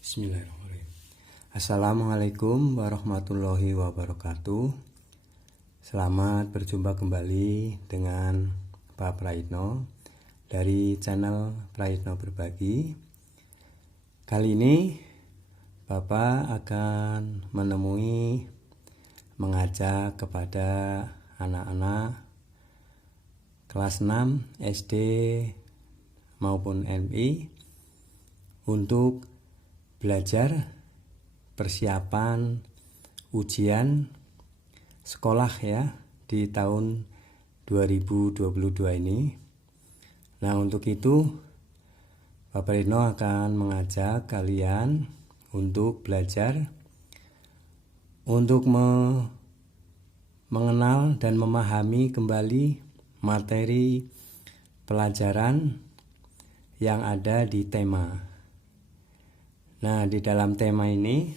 Bismillahirrahmanirrahim. Assalamualaikum warahmatullahi wabarakatuh. Selamat berjumpa kembali dengan Pak Praitno dari channel Praitno Berbagi. Kali ini Bapak akan mengajak kepada anak-anak kelas 6 SD maupun MI untuk belajar persiapan ujian sekolah ya di tahun 2022 ini. Nah, untuk itu Bapak Rino akan mengajak kalian untuk belajar untuk mengenal dan memahami kembali materi pelajaran yang ada di tema. Nah, di dalam tema ini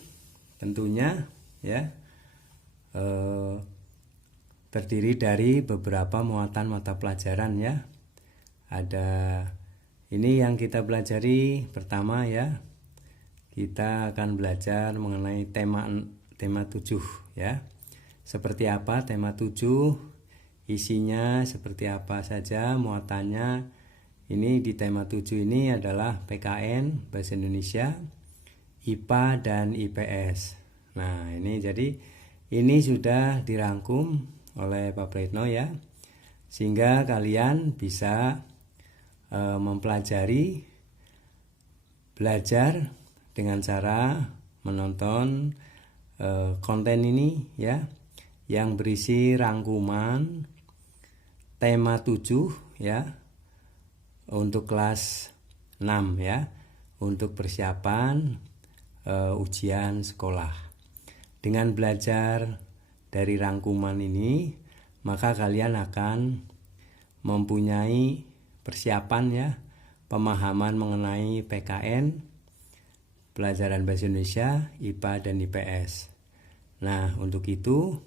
tentunya ya terdiri dari beberapa muatan mata pelajaran ya. Ada ini yang kita pelajari pertama ya. Kita akan belajar mengenai tema 7 ya. Seperti apa tema 7? Isinya seperti apa saja muatannya. Ini di tema 7 ini adalah PKN Bahasa Indonesia, IPA dan IPS. Nah, ini sudah dirangkum oleh Pak Praitno ya, sehingga kalian bisa mempelajari, belajar dengan cara menonton konten ini ya, yang berisi rangkuman tema 7 ya untuk kelas 6 ya, untuk persiapan ujian sekolah. Dengan belajar dari rangkuman ini, maka kalian akan mempunyai persiapan ya, pemahaman mengenai PKN, pelajaran Bahasa Indonesia, IPA dan IPS. Nah, untuk itu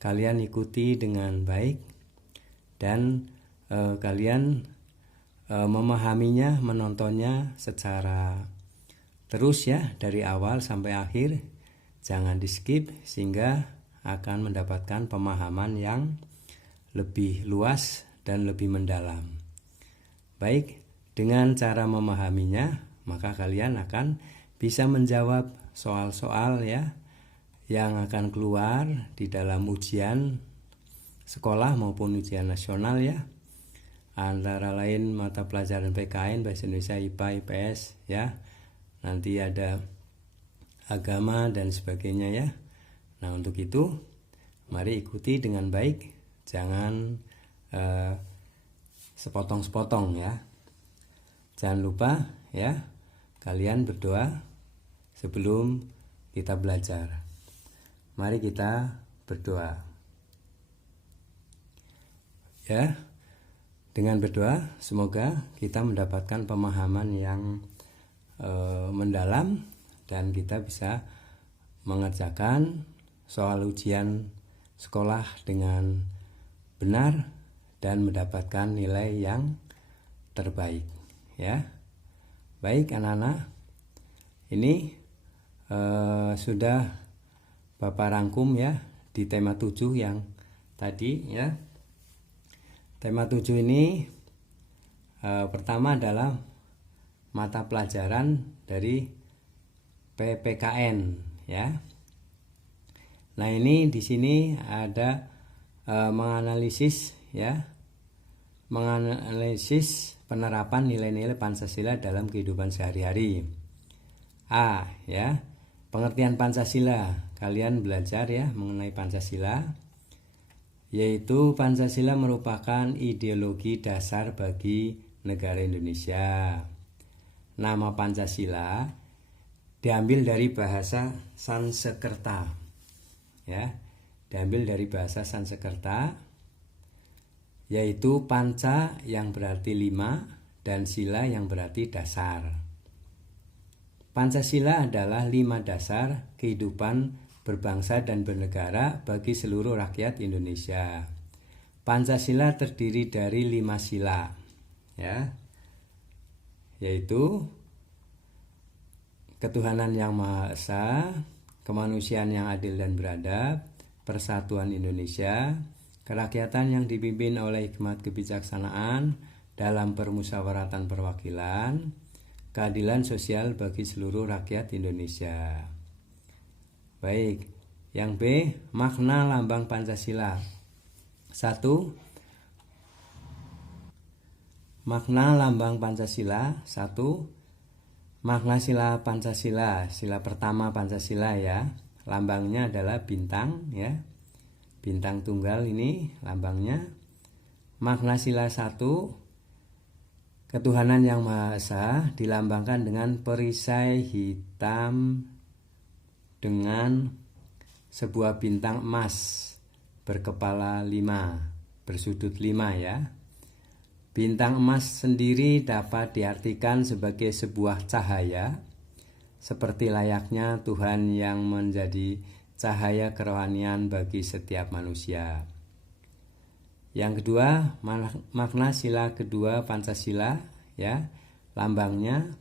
kalian ikuti dengan baik dan kalian memahaminya, menontonnya secara terus ya, dari awal sampai akhir, jangan di skip, sehingga akan mendapatkan pemahaman yang lebih luas dan lebih mendalam. Baik, dengan cara memahaminya, maka kalian akan bisa menjawab soal-soal ya yang akan keluar di dalam ujian sekolah maupun ujian nasional ya. Antara lain mata pelajaran PKN Bahasa Indonesia, IPA, IPS ya. Nanti ada agama dan sebagainya ya. Nah, untuk itu mari ikuti dengan baik, jangan sepotong-sepotong ya. Jangan lupa ya, kalian berdoa sebelum kita belajar. Mari kita berdoa ya. Dengan berdoa semoga kita mendapatkan pemahaman yang mendalam dan kita bisa mengerjakan soal ujian sekolah dengan benar dan mendapatkan nilai yang terbaik ya. Baik anak-anak, ini sudah Bapak rangkum ya di tema 7 yang tadi ya. Tema 7 ini pertama adalah mata pelajaran dari PPKN ya. Nah, ini di sini ada menganalisis penerapan nilai-nilai Pancasila dalam kehidupan sehari-hari. A ya, pengertian Pancasila. Kalian belajar ya mengenai Pancasila, yaitu Pancasila merupakan ideologi dasar bagi negara Indonesia. Nama Pancasila diambil dari bahasa Sanskerta ya, yaitu panca yang berarti 5 dan sila yang berarti dasar. Pancasila adalah 5 dasar kehidupan berbangsa dan bernegara bagi seluruh rakyat Indonesia. Pancasila terdiri dari 5 sila ya, yaitu ketuhanan yang Maha Esa, kemanusiaan yang adil dan beradab, persatuan Indonesia, kerakyatan yang dipimpin oleh hikmat kebijaksanaan dalam permusyawaratan perwakilan, keadilan sosial bagi seluruh rakyat Indonesia. Baik, yang B, makna lambang Pancasila. 1. Makna lambang Pancasila. 1. Makna sila Pancasila. Sila pertama Pancasila ya. Lambangnya adalah bintang ya. Bintang tunggal ini lambangnya. Makna sila 1, ketuhanan yang Maha Esa dilambangkan dengan perisai hitam dengan sebuah bintang emas berkepala 5, bersudut 5 ya. Bintang emas sendiri dapat diartikan sebagai sebuah cahaya, seperti layaknya Tuhan yang menjadi cahaya kerohanian bagi setiap manusia. Yang kedua, makna sila kedua Pancasila ya. Lambangnya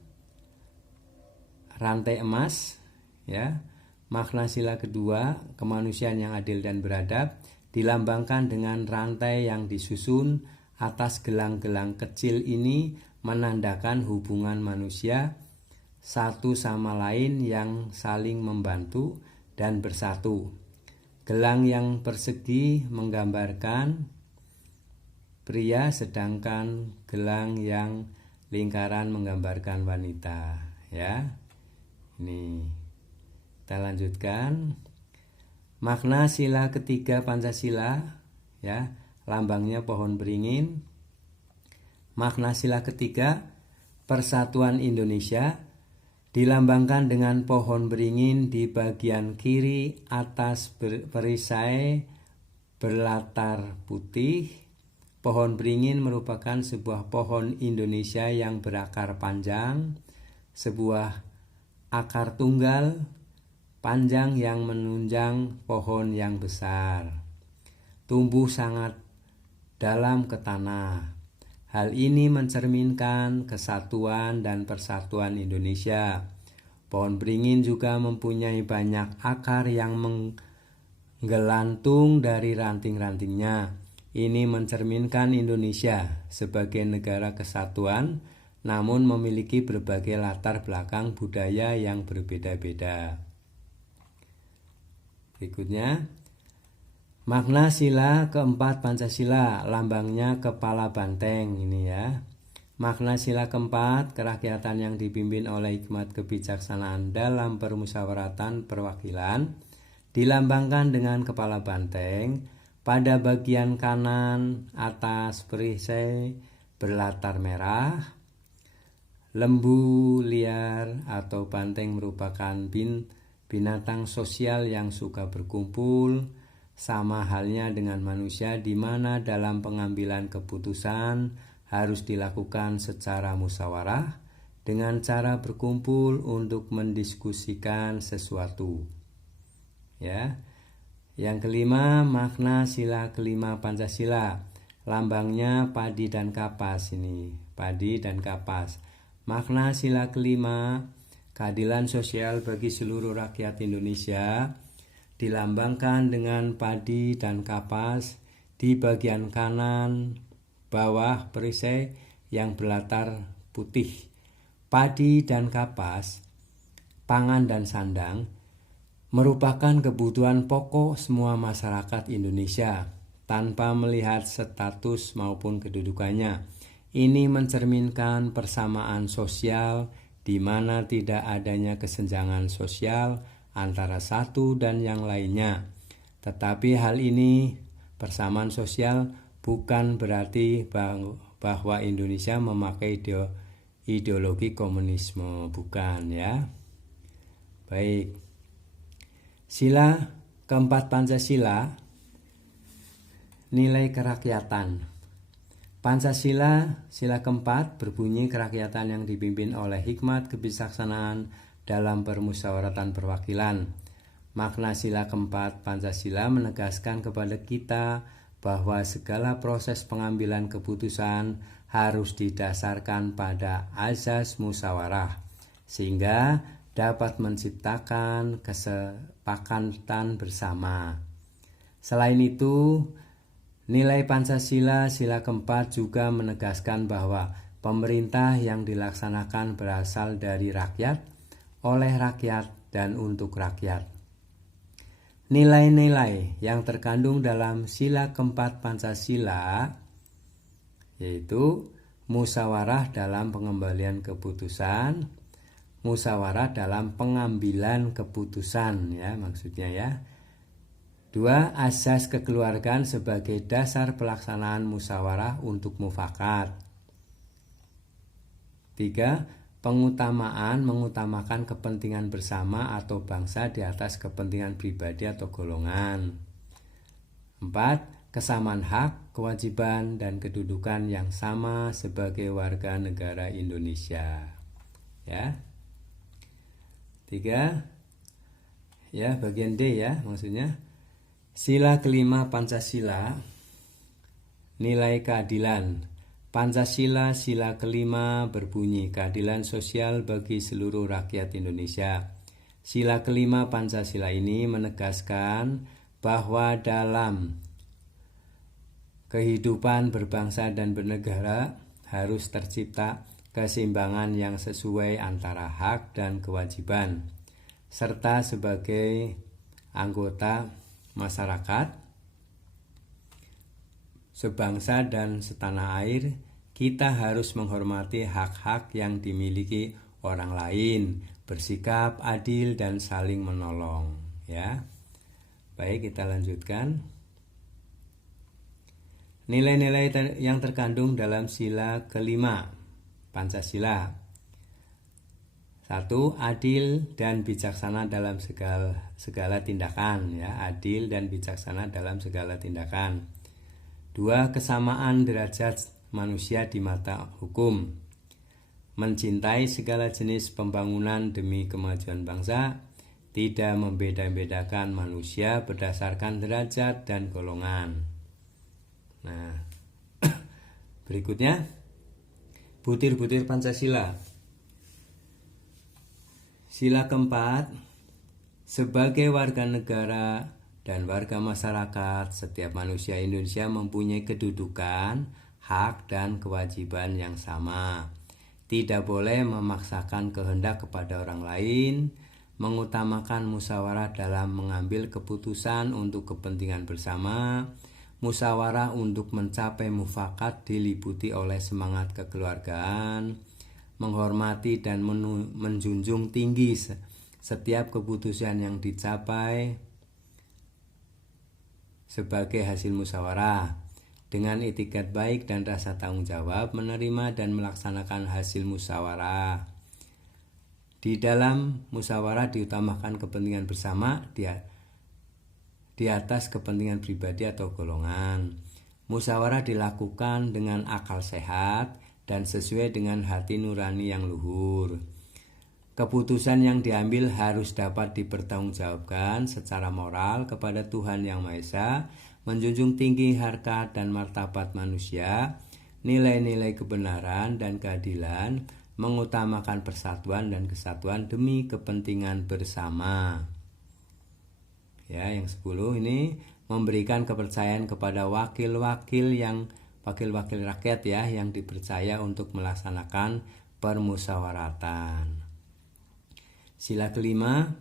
rantai emas ya. Makna sila kedua, kemanusiaan yang adil dan beradab, dilambangkan dengan rantai yang disusun atas gelang-gelang kecil ini, menandakan hubungan manusia satu sama lain yang saling membantu dan bersatu. Gelang yang persegi menggambarkan pria, sedangkan gelang yang lingkaran menggambarkan wanita ya. Ini kita lanjutkan. Makna sila ketiga Pancasila ya, lambangnya pohon beringin. Makna sila ketiga, persatuan Indonesia, dilambangkan dengan pohon beringin di bagian kiri atas perisai berlatar putih. Pohon beringin merupakan sebuah pohon Indonesia yang berakar panjang, sebuah akar tunggal panjang yang menunjang pohon yang besar, tumbuh sangat dalam ke tanah. Hal ini mencerminkan kesatuan dan persatuan Indonesia. Pohon beringin juga mempunyai banyak akar yang menggelantung dari ranting-rantingnya. Ini mencerminkan Indonesia sebagai negara kesatuan, namun memiliki berbagai latar belakang budaya yang berbeda-beda. Berikutnya, makna sila keempat Pancasila, lambangnya kepala banteng ini ya. Makna sila keempat, kerakyatan yang dipimpin oleh hikmat kebijaksanaan dalam permusyawaratan perwakilan, dilambangkan dengan kepala banteng. Pada bagian kanan atas perisai berlatar merah. Lembu liar atau banteng merupakan binatang sosial yang suka berkumpul, sama halnya dengan manusia di mana dalam pengambilan keputusan harus dilakukan secara musyawarah dengan cara berkumpul untuk mendiskusikan sesuatu. Ya. Yang kelima, makna sila kelima Pancasila, lambangnya padi dan kapas ini, padi dan kapas. Makna sila kelima, keadilan sosial bagi seluruh rakyat Indonesia, dilambangkan dengan padi dan kapas di bagian kanan bawah perisai yang berlatar putih. Padi dan kapas, pangan dan sandang, merupakan kebutuhan pokok semua masyarakat Indonesia tanpa melihat status maupun kedudukannya. Ini mencerminkan persamaan sosial di mana tidak adanya kesenjangan sosial antara satu dan yang lainnya. Tetapi hal ini, persamaan sosial, bukan berarti bahwa Indonesia memakai ideologi komunisme, bukan ya. Baik. Sila keempat Pancasila, nilai kerakyatan. Pancasila, sila keempat, berbunyi kerakyatan yang dipimpin oleh hikmat kebijaksanaan dalam permusyawaratan perwakilan. Makna sila keempat Pancasila menegaskan kepada kita bahwa segala proses pengambilan keputusan harus didasarkan pada azas musyawarah, sehingga dapat menciptakan kesepakatan bersama. Selain itu, nilai Pancasila sila keempat juga menegaskan bahwa pemerintah yang dilaksanakan berasal dari rakyat, oleh rakyat, dan untuk rakyat. Nilai-nilai yang terkandung dalam sila keempat Pancasila yaitu musyawarah dalam pengembalian keputusan, musyawarah dalam pengambilan keputusan ya maksudnya ya. 2. Asas kekeluargaan sebagai dasar pelaksanaan musyawarah untuk mufakat. 3. Mengutamakan kepentingan bersama atau bangsa di atas kepentingan pribadi atau golongan. 4. Kesamaan hak, kewajiban, dan kedudukan yang sama sebagai warga negara Indonesia. Ya. 3. Ya, bagian D ya, maksudnya. Sila kelima Pancasila, nilai keadilan. Pancasila sila kelima berbunyi keadilan sosial bagi seluruh rakyat Indonesia. Sila kelima Pancasila ini menegaskan bahwa dalam kehidupan berbangsa dan bernegara harus tercipta keseimbangan yang sesuai antara hak dan kewajiban, serta sebagai anggota masyarakat sebangsa dan setanah air, kita harus menghormati hak-hak yang dimiliki orang lain, bersikap adil dan saling menolong. Ya, baik kita lanjutkan. Nilai-nilai yang terkandung dalam sila kelima Pancasila. 1. Adil dan bijaksana dalam segala tindakan. Ya, adil dan bijaksana dalam segala tindakan. 2. Kesamaan derajat manusia di mata hukum. Mencintai segala jenis pembangunan demi kemajuan bangsa, tidak membeda-bedakan manusia berdasarkan derajat dan golongan. Nah, berikutnya butir-butir Pancasila. Sila keempat, sebagai warga negara dan warga masyarakat, setiap manusia Indonesia mempunyai kedudukan, hak, dan kewajiban yang sama. Tidak boleh memaksakan kehendak kepada orang lain, mengutamakan musyawarah dalam mengambil keputusan untuk kepentingan bersama. Musyawarah untuk mencapai mufakat diliputi oleh semangat kekeluargaan, menghormati dan menjunjung tinggi setiap keputusan yang dicapai sebagai hasil musyawarah, dengan etikat baik dan rasa tanggung jawab menerima dan melaksanakan hasil musyawarah. Di dalam musyawarah diutamakan kepentingan bersama di atas kepentingan pribadi atau golongan. Musyawarah dilakukan dengan akal sehat dan sesuai dengan hati nurani yang luhur. Keputusan yang diambil harus dapat dipertanggungjawabkan secara moral kepada Tuhan Yang Maha Esa, menjunjung tinggi harkat dan martabat manusia, nilai-nilai kebenaran dan keadilan, mengutamakan persatuan dan kesatuan demi kepentingan bersama. Ya, yang 10 ini memberikan kepercayaan kepada wakil-wakil rakyat ya yang dipercaya untuk melaksanakan permusyawaratan. Sila kelima,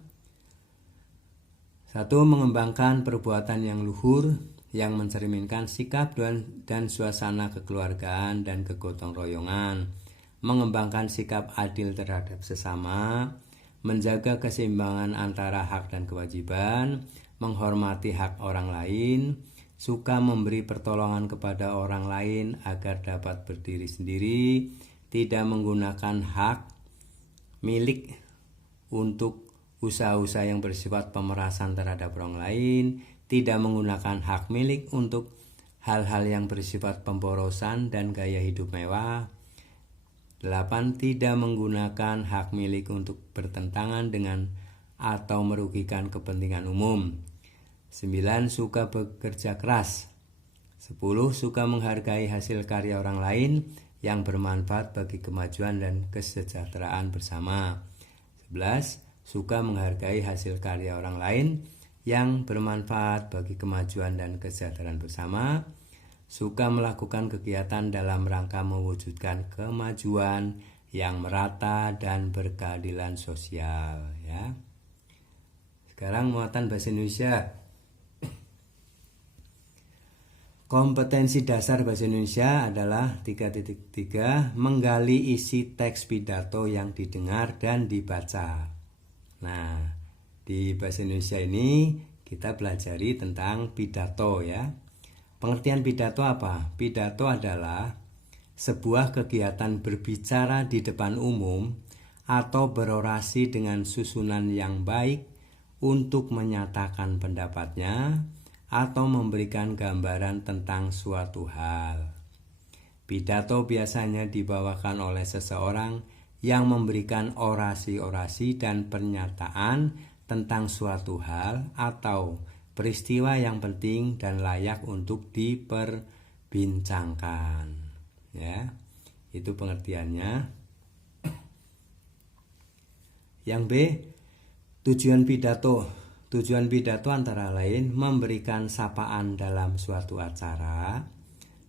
1. Mengembangkan perbuatan yang luhur yang mencerminkan sikap dan suasana kekeluargaan dan kegotong royongan, mengembangkan sikap adil terhadap sesama, menjaga keseimbangan antara hak dan kewajiban, menghormati hak orang lain, suka memberi pertolongan kepada orang lain agar dapat berdiri sendiri, tidak menggunakan hak milik untuk usaha-usaha yang bersifat pemerasan terhadap orang lain, tidak menggunakan hak milik untuk hal-hal yang bersifat pemborosan dan gaya hidup mewah. 8. Tidak menggunakan hak milik untuk bertentangan dengan atau merugikan kepentingan umum. 9. Suka bekerja keras. 10. Suka menghargai hasil karya orang lain yang bermanfaat bagi kemajuan dan kesejahteraan bersama. 11. suka menghargai hasil karya orang lain yang bermanfaat bagi kemajuan dan kesejahteraan bersama, suka melakukan kegiatan dalam rangka mewujudkan kemajuan yang merata dan berkeadilan sosial, ya. Sekarang muatan bahasa Indonesia. Kompetensi dasar bahasa Indonesia adalah 3.3 menggali isi teks pidato yang didengar dan dibaca. Nah, di bahasa Indonesia ini kita pelajari tentang pidato, ya. Pengertian pidato apa? Pidato adalah sebuah kegiatan berbicara di depan umum atau berorasi dengan susunan yang baik untuk menyatakan pendapatnya atau memberikan gambaran tentang suatu hal. Pidato biasanya dibawakan oleh seseorang yang memberikan orasi-orasi dan pernyataan tentang suatu hal atau peristiwa yang penting dan layak untuk diperbincangkan. Ya, itu pengertiannya. Yang B, tujuan pidato. Tujuan pidato antara lain memberikan sapaan dalam suatu acara.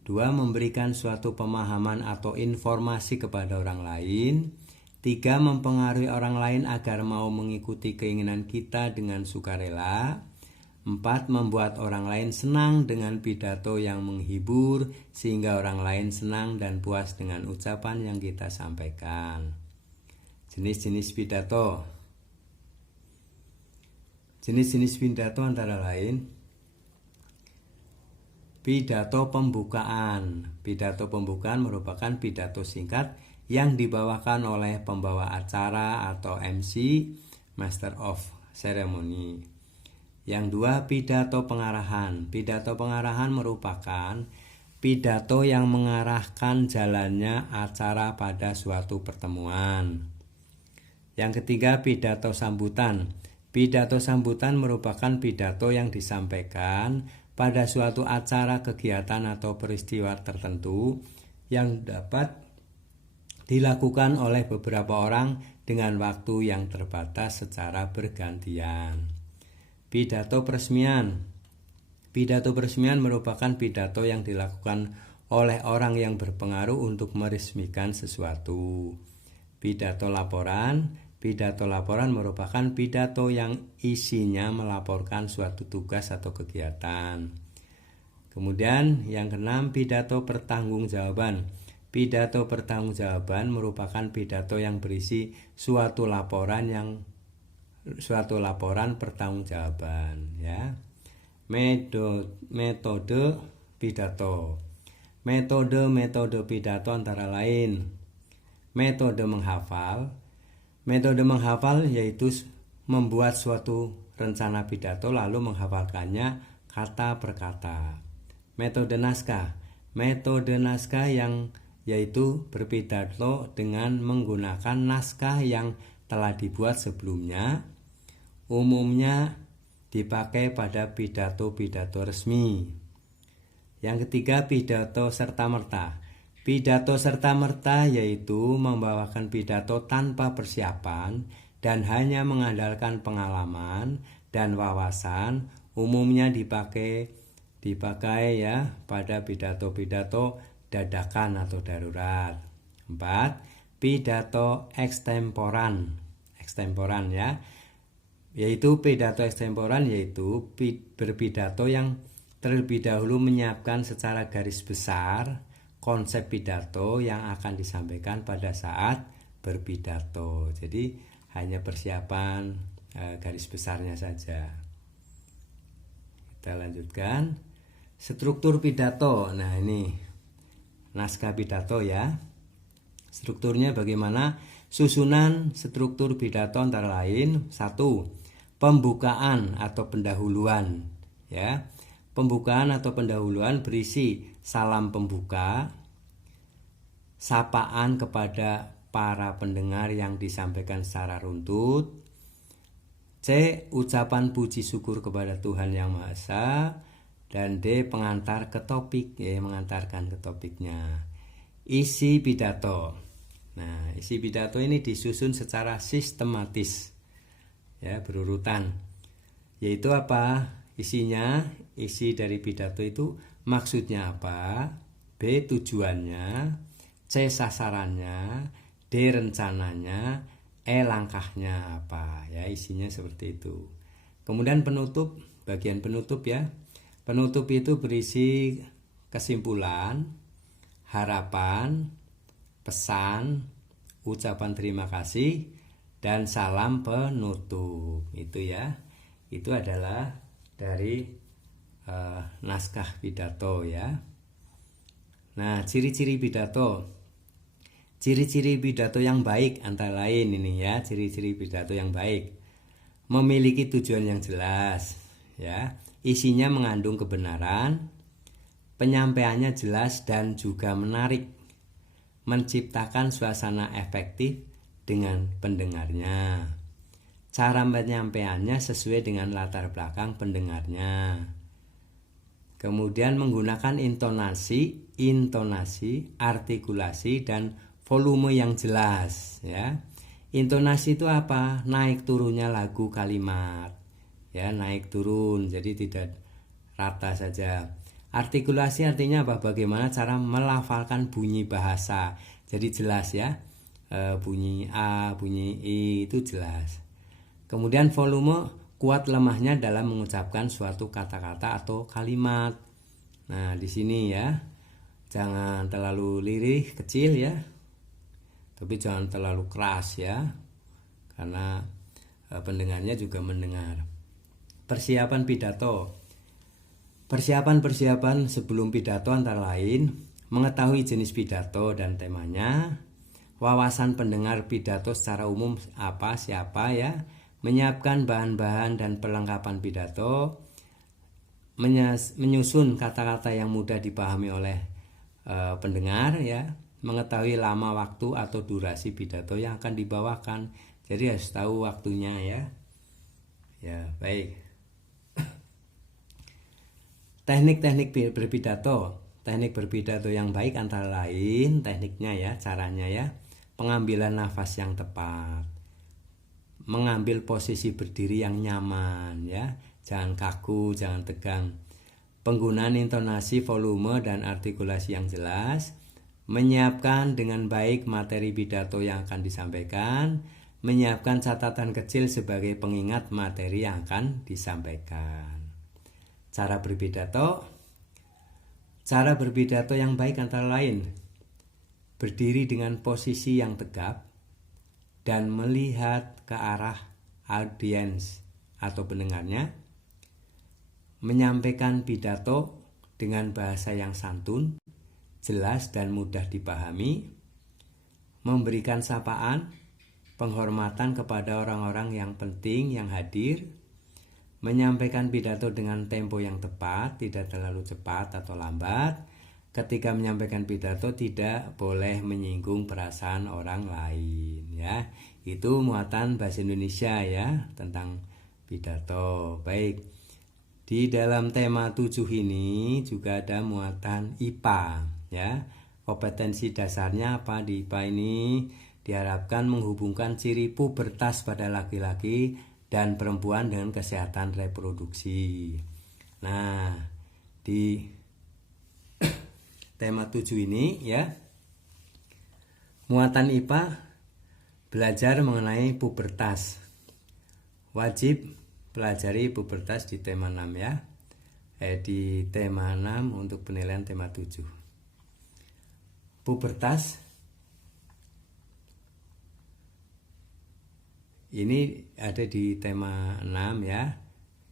2. Memberikan suatu pemahaman atau informasi kepada orang lain. 3. Mempengaruhi orang lain agar mau mengikuti keinginan kita dengan sukarela. 4. Membuat orang lain senang dengan pidato yang menghibur sehingga orang lain senang dan puas dengan ucapan yang kita sampaikan. Jenis-jenis pidato. Jenis-jenis pidato antara lain pidato pembukaan. Pidato pembukaan merupakan pidato singkat yang dibawakan oleh pembawa acara atau MC, Master of Ceremony. Yang 2, pidato pengarahan. Pidato pengarahan merupakan pidato yang mengarahkan jalannya acara pada suatu pertemuan. Yang ketiga, pidato sambutan. Pidato sambutan merupakan pidato yang disampaikan pada suatu acara, kegiatan, atau peristiwa tertentu yang dapat dilakukan oleh beberapa orang dengan waktu yang terbatas secara bergantian. Pidato peresmian. Pidato peresmian merupakan pidato yang dilakukan oleh orang yang berpengaruh untuk meresmikan sesuatu. Pidato laporan. Pidato laporan merupakan pidato yang isinya melaporkan suatu tugas atau kegiatan. Kemudian yang keenam, pidato pertanggungjawaban. Pidato pertanggungjawaban merupakan pidato yang berisi suatu laporan pertanggungjawaban, ya. Metode pidato. Metode pidato antara lain metode menghafal. Metode menghafal yaitu membuat suatu rencana pidato lalu menghafalkannya kata per kata. Metode naskah. Metode naskah yang yaitu berpidato dengan menggunakan naskah yang telah dibuat sebelumnya. Umumnya dipakai pada pidato-pidato resmi. Yang ketiga, pidato serta-merta. Pidato serta-merta yaitu membawakan pidato tanpa persiapan dan hanya mengandalkan pengalaman dan wawasan. Umumnya dipakai ya pada pidato-pidato dadakan atau darurat. 4. Pidato ekstemporan. Ekstemporan, ya. Yaitu pidato ekstemporan yaitu berpidato yang terlebih dahulu menyiapkan secara garis besar konsep pidato yang akan disampaikan pada saat berpidato. Jadi hanya persiapan garis besarnya saja. Kita lanjutkan. Struktur pidato. Nah, ini naskah pidato, ya. Strukturnya bagaimana? Susunan struktur pidato antara lain 1. Pembukaan atau pendahuluan, ya. Pembukaan atau pendahuluan berisi salam pembuka, sapaan kepada para pendengar yang disampaikan secara runtut. C. Ucapan puji syukur kepada Tuhan Yang Maha Esa. Dan D. Pengantar ke topik, ya, mengantarkan ke topiknya. Isi pidato. Nah, isi pidato ini disusun secara sistematis. ya, berurutan. Yaitu apa? Isinya, isi dari pidato itu maksudnya apa? B. Tujuannya, C. Sasarannya, D. Rencananya, E. Langkahnya apa? Ya, isinya seperti itu. Kemudian penutup, bagian penutup ya. Penutup itu berisi kesimpulan, harapan, pesan, ucapan terima kasih, dan salam penutup. Itu ya. Itu adalah dari naskah pidato ya. Nah, ciri-ciri pidato. Ciri-ciri pidato yang baik antara lain ini ya, ciri-ciri pidato yang baik. Memiliki tujuan yang jelas ya. Isinya mengandung kebenaran, penyampaiannya jelas dan juga menarik. Menciptakan suasana efektif dengan pendengarnya. Cara penyampaiannya sesuai dengan latar belakang pendengarnya. Kemudian menggunakan intonasi, artikulasi, dan volume yang jelas ya. Intonasi itu apa? Naik turunnya lagu kalimat. Ya, naik turun, jadi tidak rata saja. Artikulasi artinya apa? Bagaimana cara melafalkan bunyi bahasa. Jadi jelas ya. Bunyi A, bunyi I itu jelas. Kemudian volume, kuat lemahnya dalam mengucapkan suatu kata-kata atau kalimat. Nah, di sini ya. Jangan terlalu lirih, kecil ya. Tapi jangan terlalu keras ya. Karena pendengarnya juga mendengar. Persiapan pidato. Persiapan sebelum pidato antara lain mengetahui jenis pidato dan temanya, wawasan pendengar pidato secara umum apa, siapa ya, menyiapkan bahan-bahan dan perlengkapan pidato, menyusun kata-kata yang mudah dipahami oleh pendengar ya, mengetahui lama waktu atau durasi pidato yang akan dibawakan. Jadi harus tahu waktunya ya. Ya, baik. Teknik-teknik berpidato. Teknik berpidato yang baik antara lain tekniknya ya, caranya ya. Pengambilan nafas yang tepat. Mengambil posisi berdiri yang nyaman ya. Jangan kaku, jangan tegang. Penggunaan intonasi, volume, dan artikulasi yang jelas. Menyiapkan dengan baik materi pidato yang akan disampaikan. Menyiapkan catatan kecil sebagai pengingat materi yang akan disampaikan. Cara berpidato. Cara berpidato yang baik antara lain berdiri dengan posisi yang tegap dan melihat ke arah audiens atau pendengarnya, menyampaikan pidato dengan bahasa yang santun, jelas dan mudah dipahami, memberikan sapaan, penghormatan kepada orang-orang yang penting yang hadir, menyampaikan pidato dengan tempo yang tepat, tidak terlalu cepat atau lambat. Ketika menyampaikan pidato tidak boleh menyinggung perasaan orang lain ya. Itu muatan bahasa Indonesia ya tentang pidato. Baik. Di dalam tema 7 ini juga ada muatan IPA ya. Kompetensi dasarnya apa di IPA ini? Diharapkan menghubungkan ciri pubertas pada laki-laki dan perempuan dengan kesehatan reproduksi. Nah, di tema 7 ini ya, muatan IPA belajar mengenai pubertas. Wajib pelajari pubertas di tema 6 ya. Di tema 6 untuk penilaian tema 7. Pubertas ini ada di tema 6 ya.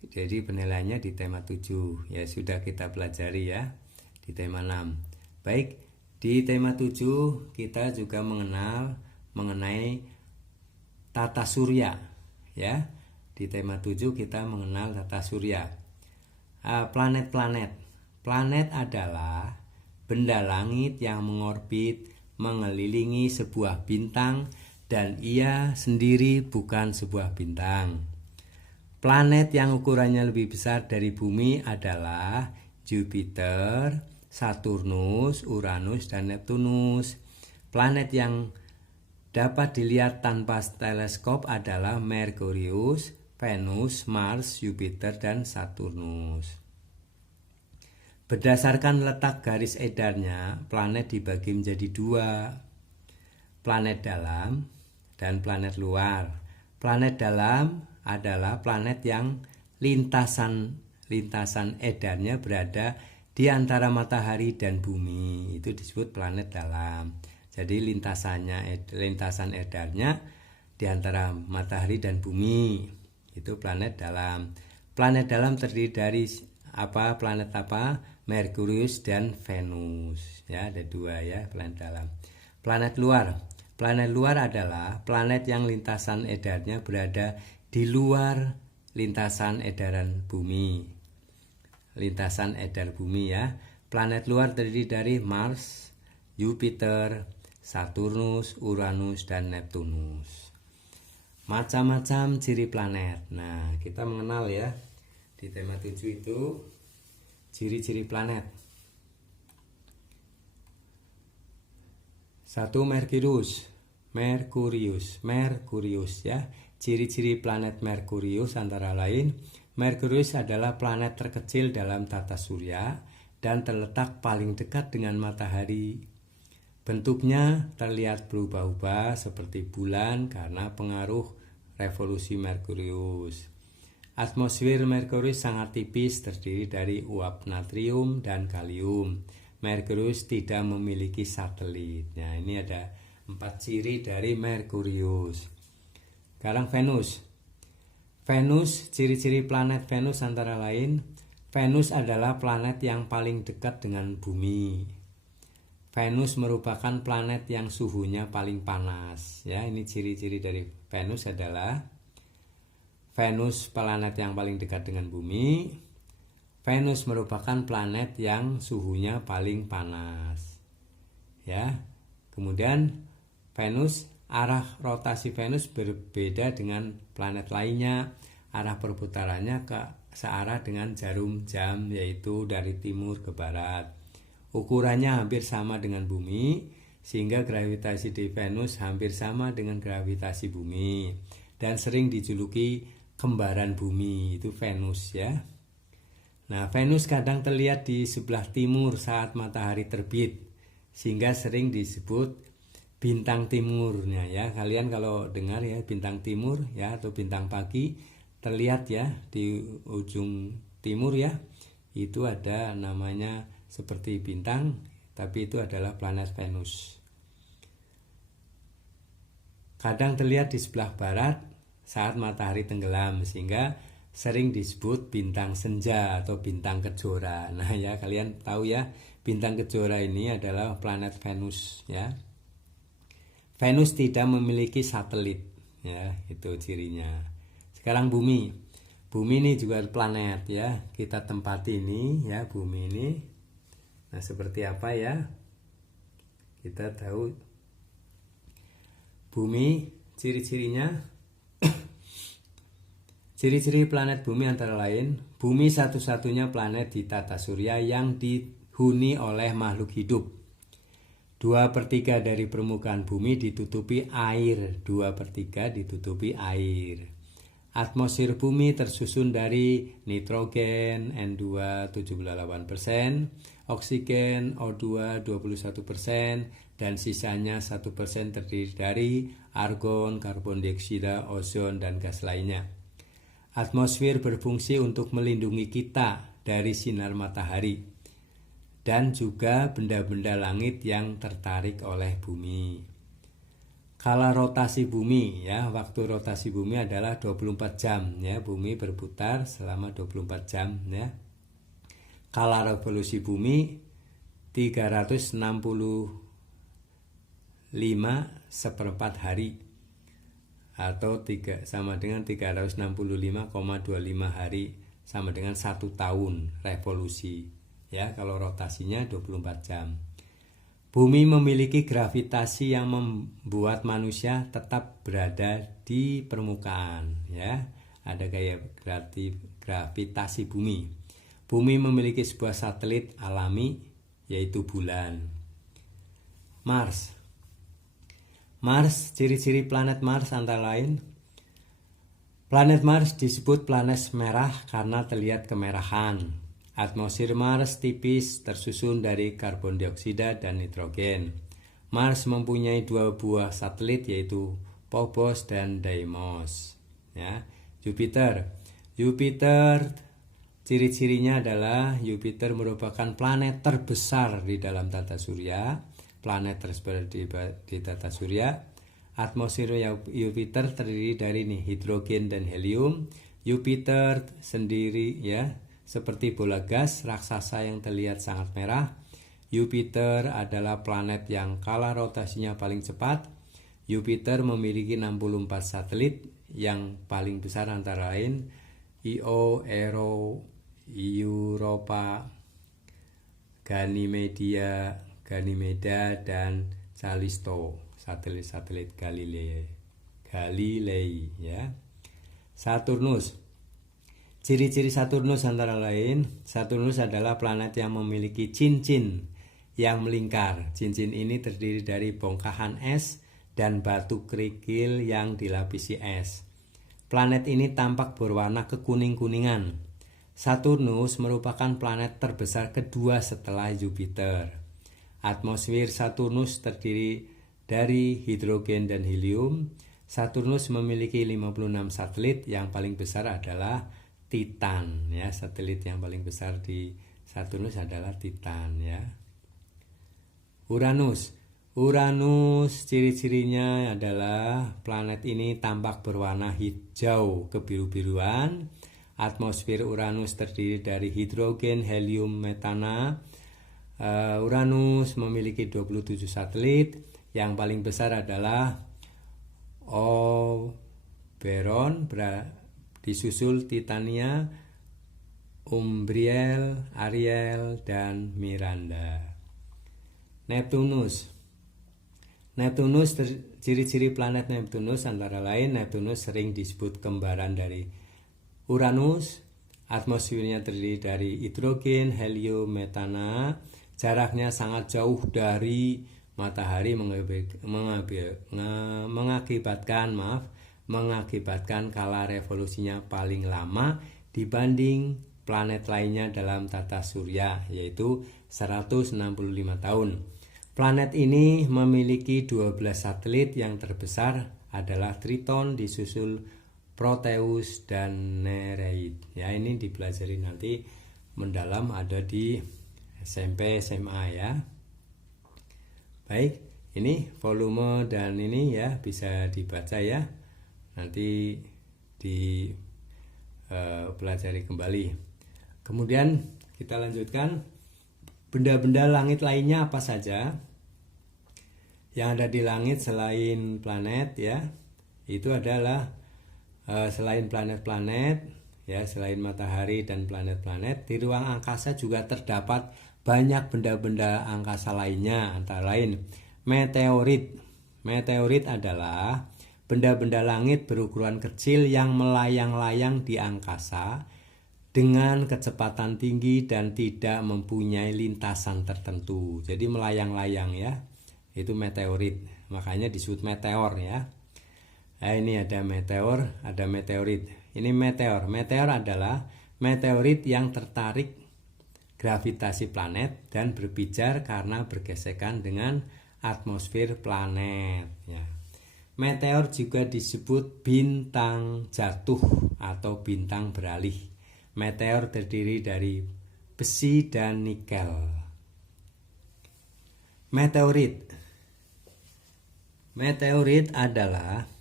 Jadi penilaiannya di tema 7. Ya sudah kita pelajari ya di tema 6. Baik, di tema 7 kita juga mengenal mengenai tata surya ya. Di tema 7 kita mengenal tata surya. Planet-planet. Planet adalah benda langit yang mengorbit mengelilingi sebuah bintang dan ia sendiri bukan sebuah bintang. Planet yang ukurannya lebih besar dari bumi adalah Jupiter, Saturnus, Uranus, dan Neptunus. Planet yang dapat dilihat tanpa teleskop adalah Merkurius, Venus, Mars, Jupiter, dan Saturnus. Berdasarkan letak garis edarnya, planet dibagi menjadi dua, planet dalam dan planet luar. Planet dalam adalah planet yang lintasan edarnya berada di antara matahari dan bumi. Itu disebut planet dalam. Jadi lintasan edarnya di antara matahari dan bumi. Itu planet dalam. Planet dalam terdiri dari planet apa? Merkurius dan Venus. Ya, ada dua ya planet dalam. Planet luar. Planet luar adalah planet yang lintasan edarnya berada di luar lintasan edaran bumi. Lintasan edar bumi ya. Planet luar terdiri dari Mars, Jupiter, Saturnus, Uranus, dan Neptunus. Macam-macam ciri planet. Nah, kita mengenal ya di tema 7 itu ciri-ciri planet. 1. Merkurius ya. Ciri-ciri planet Merkurius antara lain, Merkurius adalah planet terkecil dalam tata surya dan terletak paling dekat dengan matahari. Bentuknya terlihat berubah-ubah seperti bulan karena pengaruh revolusi Merkurius. Atmosfer Merkurius sangat tipis, terdiri dari uap natrium dan kalium. Merkurius tidak memiliki satelit. Nah, ini ada 4 ciri dari Merkurius. Sekarang Venus. Ciri-ciri planet Venus antara lain, Venus adalah planet yang paling dekat dengan bumi. Venus merupakan planet yang suhunya paling panas. Ya, ini ciri-ciri dari Venus adalah Venus planet yang paling dekat dengan bumi. Venus merupakan planet yang suhunya paling panas. Ya. Kemudian arah rotasi Venus berbeda dengan planet lainnya. Arah perputarannya searah dengan jarum jam, yaitu dari timur ke barat. Ukurannya hampir sama dengan bumi, sehingga gravitasi di Venus hampir sama dengan gravitasi bumi, dan sering dijuluki kembaran bumi, itu Venus ya. Nah, Venus kadang terlihat di sebelah timur saat matahari terbit, sehingga sering disebut bintang timurnya ya. Kalian kalau dengar ya bintang timur ya atau bintang pagi, terlihat ya di ujung timur ya, itu ada namanya seperti bintang, tapi itu adalah planet Venus. Kadang terlihat di sebelah barat saat matahari tenggelam, sehingga sering disebut bintang senja atau bintang kejora. Nah ya, kalian tahu ya, bintang kejora ini adalah planet Venus ya. Venus tidak memiliki satelit ya, itu cirinya. Sekarang bumi. Bumi ini juga planet ya. Kita tempati ini ya, bumi ini. Nah, seperti apa ya? Kita tahu bumi, ciri-cirinya. Ciri-ciri planet bumi antara lain, bumi satu-satunya planet di tata surya yang dihuni oleh makhluk hidup. 2/3 dari permukaan bumi ditutupi air, 2/3 ditutupi air. Atmosfer bumi tersusun dari nitrogen N2 78%, oksigen O2 21%, dan sisanya 1% terdiri dari argon, karbon dioksida, ozon, dan gas lainnya. Atmosfer berfungsi untuk melindungi kita dari sinar matahari dan juga benda-benda langit yang tertarik oleh bumi. Kala rotasi bumi ya, waktu rotasi bumi adalah 24 jam ya, bumi berputar selama 24 jam ya. Kala revolusi bumi 365/4 hari atau sama dengan 365,25 hari, sama dengan 1 tahun revolusi ya, kalau rotasinya 24 jam. Bumi memiliki gravitasi yang membuat manusia tetap berada di permukaan ya. Ada gaya gravitasi bumi. Bumi memiliki sebuah satelit alami, yaitu bulan. Mars. Mars, ciri-ciri planet Mars antara lain, planet Mars disebut planet merah karena terlihat kemerahan. Atmosfer Mars tipis tersusun dari karbon dioksida dan nitrogen. Mars mempunyai 2 buah satelit yaitu Phobos dan Deimos. Ya. Jupiter, ciri-cirinya adalah Jupiter merupakan planet terbesar di dalam tata surya. Planet terbesar di tata surya. Atmosfer Jupiter terdiri dari hidrogen dan helium. Jupiter sendiri ya seperti bola gas raksasa yang terlihat sangat merah. Jupiter adalah planet yang skala rotasinya paling cepat. Jupiter memiliki 64 satelit yang paling besar antara lain Io, Europa, Ganymeda dan Callisto, satelit-satelit Galilei ya. Saturnus, ciri-ciri Saturnus antara lain, Saturnus adalah planet yang memiliki cincin yang melingkar. Cincin ini terdiri dari bongkahan es dan batu kerikil yang dilapisi es. Planet ini tampak berwarna kekuning-kuningan. Saturnus merupakan planet terbesar kedua setelah Jupiter. Atmosfer Saturnus terdiri dari hidrogen dan helium. Saturnus memiliki 56 satelit, yang paling besar adalah Titan ya. Satelit yang paling besar di Saturnus adalah Titan ya. Uranus, ciri-cirinya adalah planet ini tampak berwarna hijau kebiru-biruan. Atmosfer Uranus terdiri dari hidrogen, helium, metana. Uranus memiliki 27 satelit. Yang paling besar adalah Oberon, disusul Titania, Umbriel, Ariel, dan Miranda. Neptunus, ciri-ciri planet Neptunus antara lain Neptunus sering disebut kembaran dari Uranus. Atmosfernya terdiri dari hidrogen, helium, metana. Jaraknya sangat jauh dari matahari mengakibatkan skala revolusinya paling lama dibanding planet lainnya dalam tata surya, yaitu 165 tahun. Planet ini memiliki 12 satelit, yang terbesar adalah Triton disusul Proteus dan Nereid. Ya, ini dipelajari nanti mendalam, ada di SMP SMA ya. Baik, ini volume dan ini ya bisa dibaca ya. Nanti dipelajari kembali. Kemudian kita lanjutkan, benda-benda langit lainnya apa saja yang ada di langit selain planet ya. Itu adalah selain planet-planet ya, selain matahari dan planet-planet, di ruang angkasa juga terdapat banyak benda-benda angkasa lainnya, antara lain meteorit. Meteorit adalah benda-benda langit berukuran kecil yang melayang-layang di angkasa dengan kecepatan tinggi dan tidak mempunyai lintasan tertentu. Jadi melayang-layang ya, itu meteorit, makanya disebut meteor ya. Nah, ini ada meteor, ada meteorit. Ini meteor. Meteor adalah meteorit yang tertarik gravitasi planet dan berpijar karena bergesekan dengan atmosfer planet ya. Meteor juga disebut bintang jatuh atau bintang beralih. Meteor terdiri dari besi dan nikel. Meteorit adalah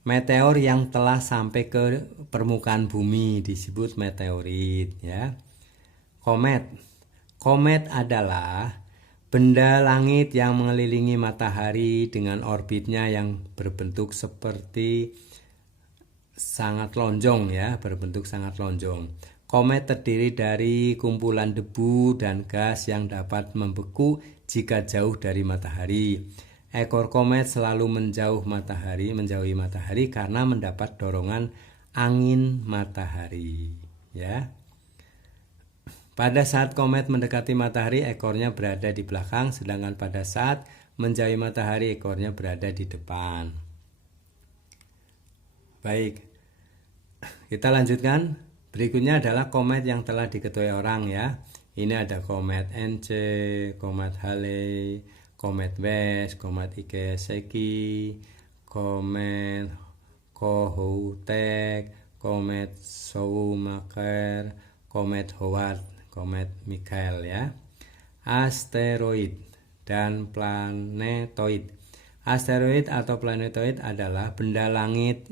meteor yang telah sampai ke permukaan bumi, disebut meteorit ya. Komet adalah benda langit yang mengelilingi matahari dengan orbitnya yang berbentuk seperti sangat lonjong ya, berbentuk sangat lonjong. Komet terdiri dari kumpulan debu dan gas yang dapat membeku jika jauh dari matahari. Ekor komet selalu menjauhi matahari karena mendapat dorongan angin matahari ya. Pada saat komet mendekati matahari, ekornya berada di belakang, sedangkan pada saat menjauhi matahari, ekornya berada di depan. Baik, kita lanjutkan. Berikutnya adalah komet yang telah diketahui orang ya. Ini ada komet NC, komet Halley, komet West, komet Ikeseki, komet Kohoutek, komet Schumacher, komet Howard, komet Michael ya. Asteroid dan planetoid. Asteroid atau planetoid adalah benda langit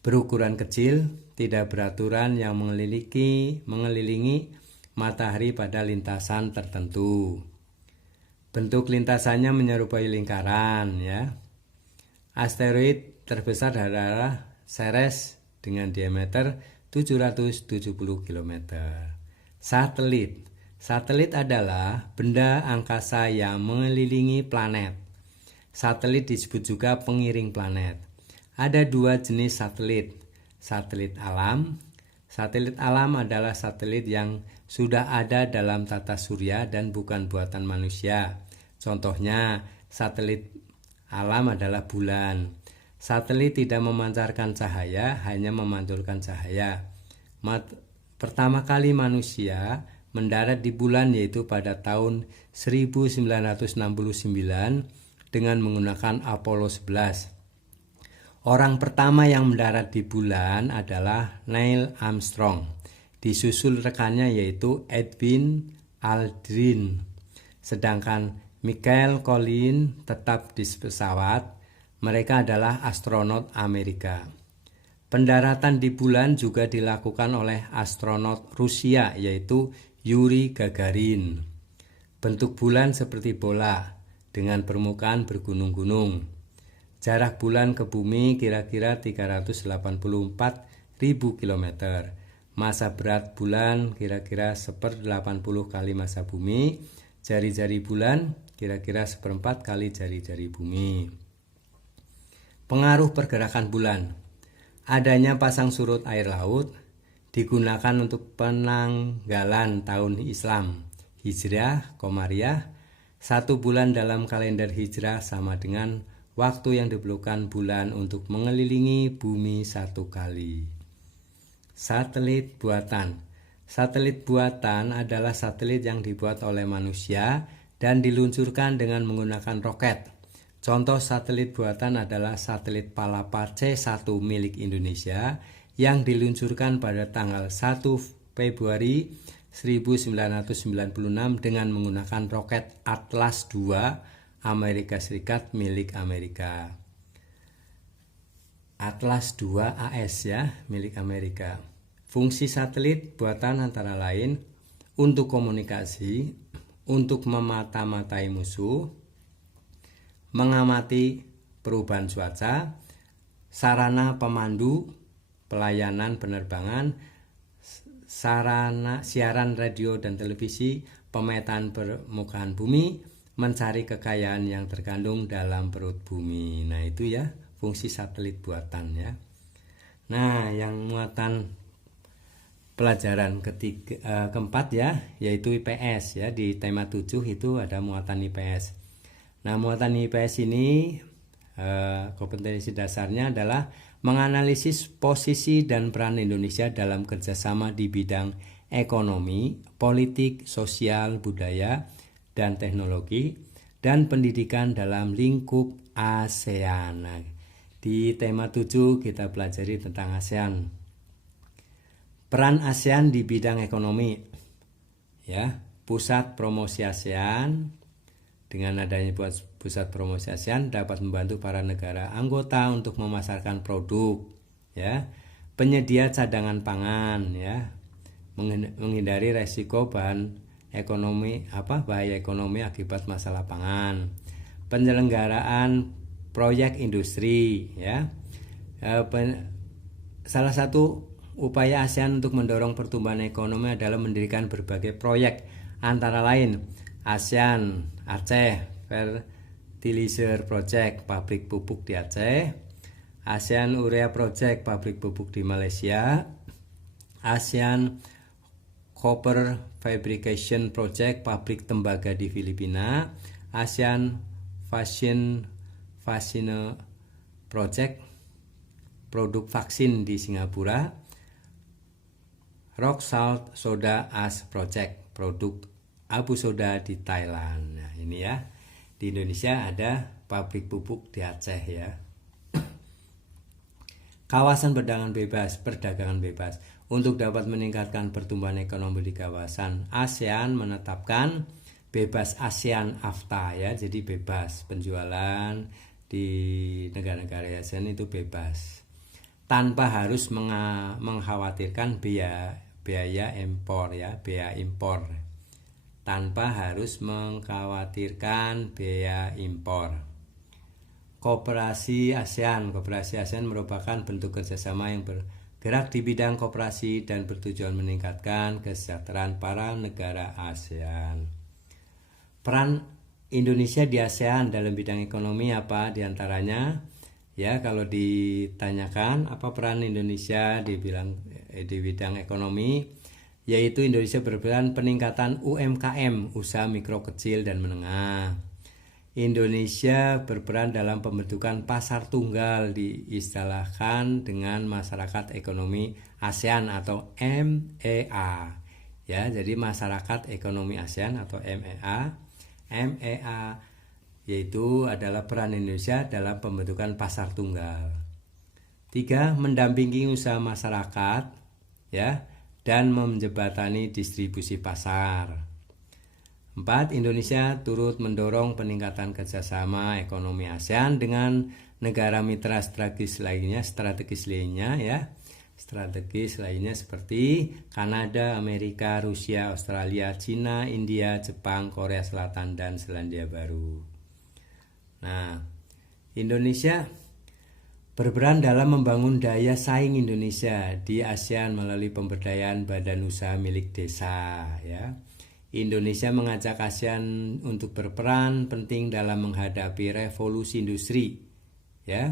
berukuran kecil, tidak beraturan yang mengelilingi matahari pada lintasan tertentu. Bentuk lintasannya menyerupai lingkaran ya. Asteroid terbesar adalah Ceres dengan diameter 770 km. Satelit. Satelit adalah benda angkasa yang mengelilingi planet. Satelit disebut juga pengiring planet. Ada dua jenis satelit. Satelit alam. Satelit alam adalah satelit yang sudah ada dalam tata surya dan bukan buatan manusia. Contohnya, satelit alam adalah bulan. Satelit tidak memancarkan cahaya, hanya memantulkan cahaya. Pertama kali manusia mendarat di bulan yaitu pada tahun 1969 dengan menggunakan Apollo 11. Orang pertama yang mendarat di bulan adalah Neil Armstrong. Disusul rekannya yaitu Edwin Aldrin. Sedangkan Michael Collins tetap di pesawat. Mereka adalah astronot Amerika. Pendaratan di bulan juga dilakukan oleh astronot Rusia yaitu Yuri Gagarin. Bentuk bulan seperti bola dengan permukaan bergunung-gunung. Jarak bulan ke bumi kira-kira 384.000 km. Masa berat bulan kira-kira 1/80 kali masa bumi. Jari-jari bulan kira-kira 1/4 kali jari-jari bumi. Pengaruh pergerakan bulan. Adanya pasang surut air laut digunakan untuk penanggalan tahun Islam. Hijriah, Komariah. 1 bulan dalam kalender Hijrah sama dengan waktu yang diperlukan bulan untuk mengelilingi bumi 1 kali. Satelit buatan. Satelit buatan adalah satelit yang dibuat oleh manusia dan diluncurkan dengan menggunakan roket. Contoh satelit buatan adalah satelit Palapa C1 milik Indonesia yang diluncurkan pada tanggal 1 Februari 1996 dengan menggunakan roket Atlas II Amerika Serikat milik Amerika. Atlas II AS ya, milik Amerika. Fungsi satelit buatan antara lain untuk komunikasi, untuk memata-matai musuh, mengamati perubahan cuaca, sarana pemandu, pelayanan penerbangan, sarana siaran radio dan televisi, pemetaan permukaan bumi, mencari kekayaan yang terkandung dalam perut bumi. Nah itu ya fungsi satelit buatan ya. Nah yang muatan pelajaran keempat ya yaitu IPS ya. Di tema 7 itu ada muatan IPS. Nah muatan IPS ini kompetensi dasarnya adalah menganalisis posisi dan peran Indonesia dalam kerjasama di bidang ekonomi, politik, sosial, budaya, dan teknologi, dan pendidikan dalam lingkup ASEAN. Nah, di tema 7 kita pelajari tentang ASEAN. Peran ASEAN di bidang ekonomi. Ya, pusat promosi ASEAN. Dengan adanya pusat promosi ASEAN dapat membantu para negara anggota untuk memasarkan produk, ya. Penyedia cadangan pangan, ya. Menghindari resiko bahaya ekonomi akibat masalah pangan. Penyelenggaraan proyek industri ya. Salah satu upaya ASEAN untuk mendorong pertumbuhan ekonomi adalah mendirikan berbagai proyek antara lain ASEAN Aceh Fertilizer Project, pabrik pupuk di Aceh, ASEAN Urea Project, pabrik pupuk di Malaysia, ASEAN Copper Fabrication Project, pabrik tembaga di Filipina, ASEAN Vaccine Project, produk vaksin di Singapura. Rock Salt Soda Ash Project, produk abu soda di Thailand. Nah, ini ya. Di Indonesia ada pabrik pupuk di Aceh ya. Kawasan perdagangan bebas. Untuk dapat meningkatkan pertumbuhan ekonomi di kawasan, ASEAN menetapkan bebas ASEAN AFTA ya. Jadi bebas penjualan di negara-negara ASEAN itu bebas. Tanpa harus mengkhawatirkan biaya impor ya, biaya impor. Tanpa harus mengkhawatirkan biaya impor. Koperasi ASEAN merupakan bentuk kerjasama yang bergerak di bidang koperasi dan bertujuan meningkatkan kesejahteraan para negara ASEAN. Peran Indonesia di ASEAN dalam bidang ekonomi apa diantaranya? Ya, kalau ditanyakan apa peran Indonesia di bidang ekonomi, yaitu Indonesia berperan peningkatan UMKM, usaha mikro kecil dan menengah. Indonesia berperan dalam pembentukan pasar tunggal, diistilahkan dengan masyarakat ekonomi ASEAN atau MEA. Ya, jadi masyarakat ekonomi ASEAN atau MEA yaitu adalah peran Indonesia dalam pembentukan pasar tunggal. 3. Mendampingi usaha masyarakat ya dan menjembatani distribusi pasar. 4. Indonesia turut mendorong peningkatan kerjasama ekonomi ASEAN dengan negara mitra strategis lainnya ya. Strategis lainnya seperti Kanada, Amerika, Rusia, Australia, Cina, India, Jepang, Korea Selatan, dan Selandia Baru. Nah, Indonesia berperan dalam membangun daya saing Indonesia di ASEAN melalui pemberdayaan badan usaha milik desa ya. Indonesia mengajak ASEAN untuk berperan penting dalam menghadapi revolusi industri ya.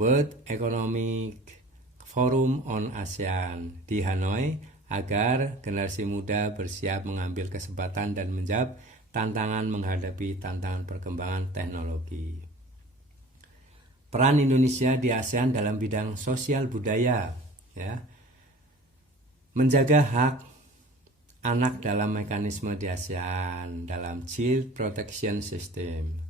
World Economic Forum on ASEAN di Hanoi agar generasi muda bersiap mengambil kesempatan dan menjawab tantangan menghadapi tantangan perkembangan teknologi. Peran Indonesia di ASEAN dalam bidang sosial budaya ya. Menjaga hak anak dalam mekanisme di ASEAN dalam Child Protection System.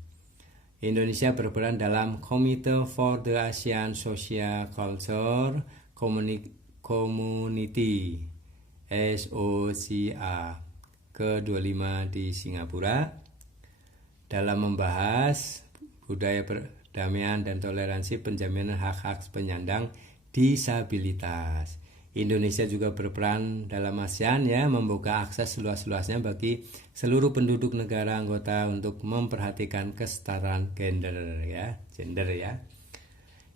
Indonesia berperan dalam Committee for the ASEAN Social Culture Community SOCA ke-25 di Singapura dalam membahas budaya perdamaian dan toleransi penjaminan hak-hak penyandang disabilitas. Indonesia juga berperan dalam ASEAN ya, membuka akses seluas-luasnya bagi seluruh penduduk negara anggota untuk memperhatikan kesetaraan gender ya.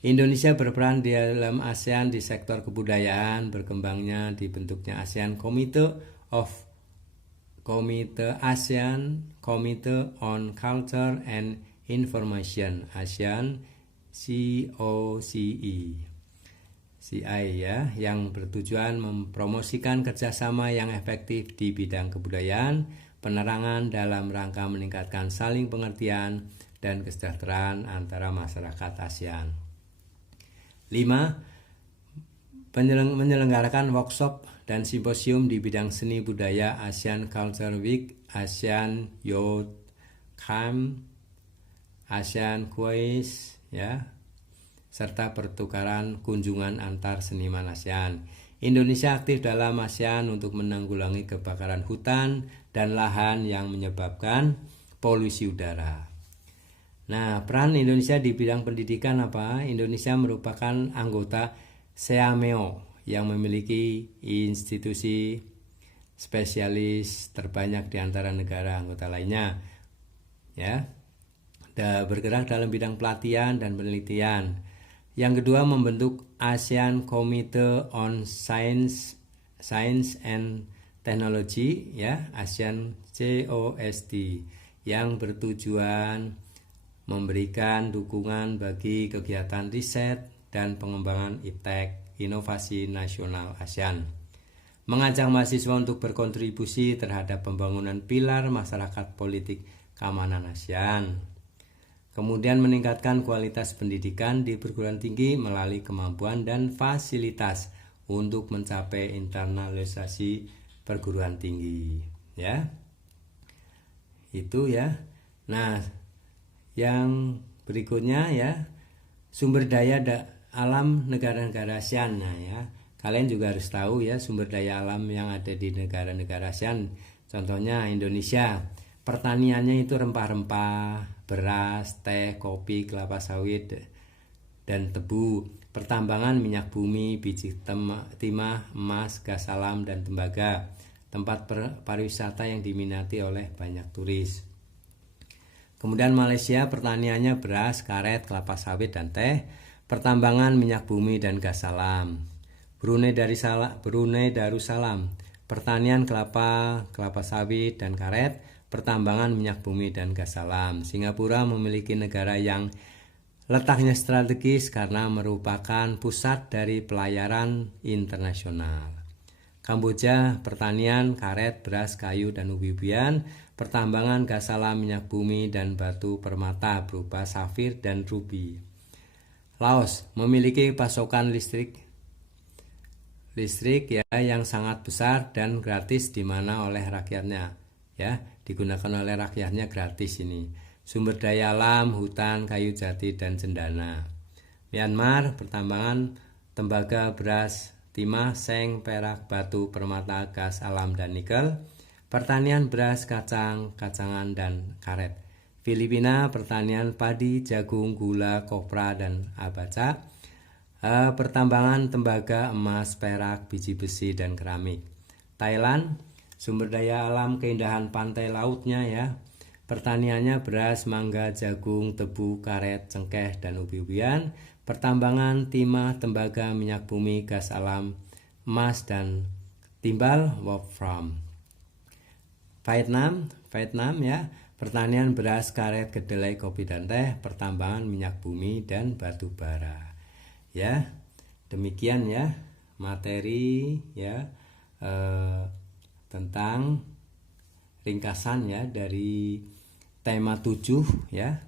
Indonesia berperan di dalam ASEAN di sektor kebudayaan, berkembangnya dibentuknya ASEAN Committee on Culture and Information ASEAN CI ya, yang bertujuan mempromosikan kerjasama yang efektif di bidang kebudayaan, penerangan dalam rangka meningkatkan saling pengertian dan kesejahteraan antara masyarakat ASEAN. 5. Menyelenggarakan workshop dan simposium di bidang seni budaya ASEAN Culture Week, ASEAN Youth Camp, ASEAN Quiz ya, serta pertukaran kunjungan antar seniman ASEAN. Indonesia aktif dalam ASEAN untuk menanggulangi kebakaran hutan dan lahan yang menyebabkan polusi udara. Nah, peran Indonesia di bidang pendidikan apa? Indonesia merupakan anggota SEAMEO yang memiliki institusi spesialis terbanyak di antara negara anggota lainnya. Ya, bergerak dalam bidang pelatihan dan penelitian. Yang kedua, membentuk ASEAN Committee on Science and Technology ya, ASEAN COST, yang bertujuan memberikan dukungan bagi kegiatan riset dan pengembangan iptek inovasi nasional ASEAN. Mengajak mahasiswa untuk berkontribusi terhadap pembangunan pilar masyarakat politik keamanan ASEAN. Kemudian meningkatkan kualitas pendidikan di perguruan tinggi melalui kemampuan dan fasilitas untuk mencapai internalisasi perguruan tinggi, ya. Itu ya. Nah, yang berikutnya ya, sumber daya alam negara-negara ASEAN. Nah ya, kalian juga harus tahu ya sumber daya alam yang ada di negara-negara ASEAN. Contohnya Indonesia, pertaniannya itu rempah-rempah, beras, teh, kopi, kelapa sawit, dan tebu. Pertambangan minyak bumi, biji timah, emas, gas alam, dan tembaga. Tempat pariwisata yang diminati oleh banyak turis. Kemudian Malaysia, pertaniannya beras, karet, kelapa sawit, dan teh. Pertambangan minyak bumi dan gas alam. Brunei Darussalam, pertanian kelapa sawit dan karet, pertambangan minyak bumi dan gas alam. Singapura memiliki negara yang letaknya strategis karena merupakan pusat dari pelayaran internasional. Kamboja, pertanian, karet, beras, kayu, dan ubi-ubian, pertambangan gas alam, minyak bumi, dan batu permata berupa safir dan rubi. Laos memiliki pasokan listrik ya yang sangat besar dan gratis di mana oleh rakyatnya ya, digunakan oleh rakyatnya gratis ini. Sumber daya alam, hutan, kayu jati, dan cendana. Myanmar, pertambangan tembaga, beras, timah, seng, perak, batu permata, gas alam, dan nikel. Pertanian beras, kacangan, dan karet. Filipina, pertanian padi, jagung, gula, kopra, dan abaca. Pertambangan tembaga, emas, perak, biji besi, dan keramik. Thailand, sumber daya alam, keindahan pantai lautnya ya. Pertaniannya beras, mangga, jagung, tebu, karet, cengkeh, dan ubi-ubian. Pertambangan timah, tembaga, minyak bumi, gas alam, emas, dan timbal, wolfram. Vietnam ya, pertanian beras, karet, kedelai, kopi, dan teh. Pertambangan minyak bumi dan batu bara. Ya, demikian ya materi ya tentang ringkasan ya dari tema 7 ya,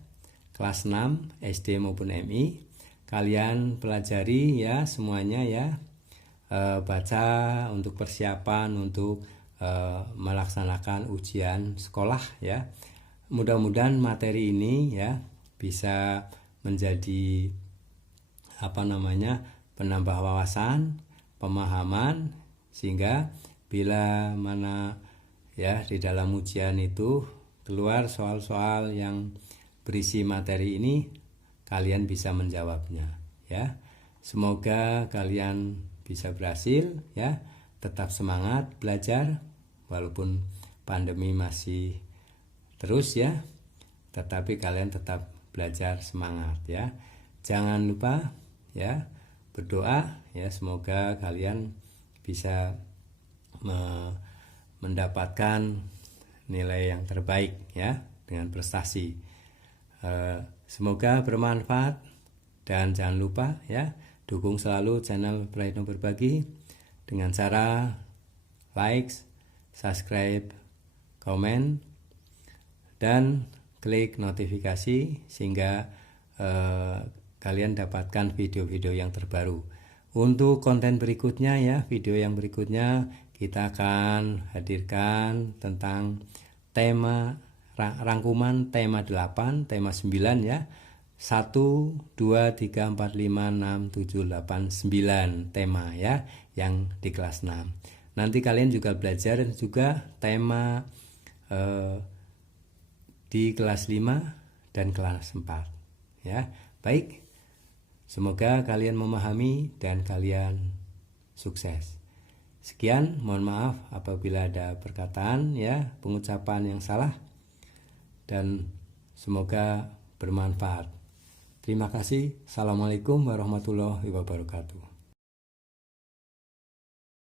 kelas 6 SD maupun MI. Kalian pelajari ya semuanya ya, baca untuk persiapan untuk melaksanakan ujian sekolah ya. Mudah-mudahan materi ini ya bisa menjadi penambah wawasan, pemahaman, sehingga bila mana ya di dalam ujian itu keluar soal-soal yang berisi materi ini, kalian bisa menjawabnya ya. Semoga kalian bisa berhasil ya, tetap semangat belajar walaupun pandemi masih terus ya, tetapi kalian tetap belajar semangat ya. Jangan lupa ya berdoa ya, semoga kalian bisa mendapatkan nilai yang terbaik ya dengan prestasi. Semoga bermanfaat dan jangan lupa ya dukung selalu channel Praitno Berbagi dengan cara like, subscribe, komen, dan klik notifikasi sehingga kalian dapatkan video-video yang terbaru. Untuk konten berikutnya ya, video yang berikutnya kita akan hadirkan tentang tema rangkuman tema 8, tema 9 ya. 1, 2, 3, 4, 5, 6, 7, 8, 9 tema ya yang di kelas 6. Nanti kalian juga belajar juga tema di kelas 5 dan kelas 4 ya. Baik. Semoga kalian memahami dan kalian sukses. Sekian, mohon maaf apabila ada perkataan ya, pengucapan yang salah, dan semoga bermanfaat. Terima kasih. Assalamualaikum warahmatullahi wabarakatuh.